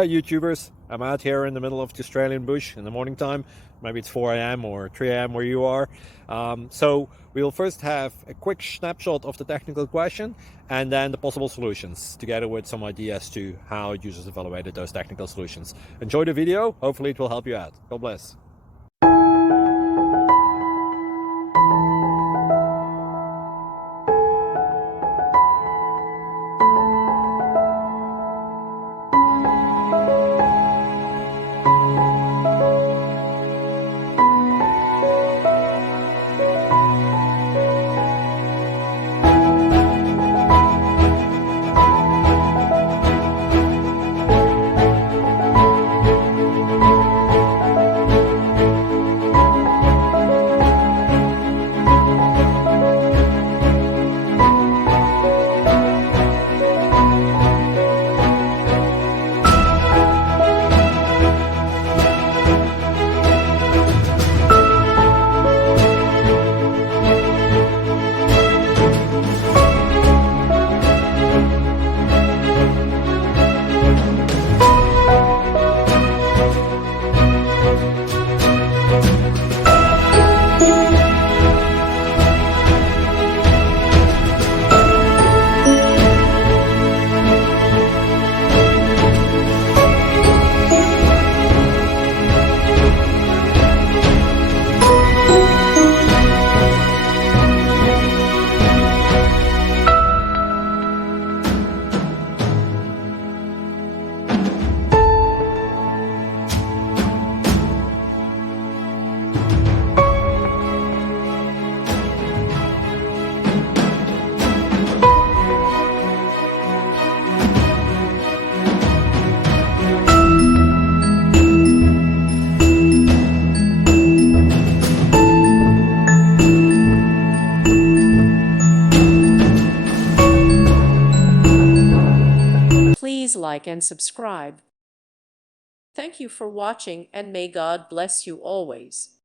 Hi YouTubers, I'm out here in the middle of the Australian bush in the morning time. Maybe it's 4 a.m. or 3 a.m. where you are. So we'll first have a quick snapshot of the technical question and then the possible solutions, together with some ideas to how users evaluated those technical solutions. Enjoy the video, hopefully it will help you out. God bless. Please like and subscribe. Thank you for watching, and may God bless you always.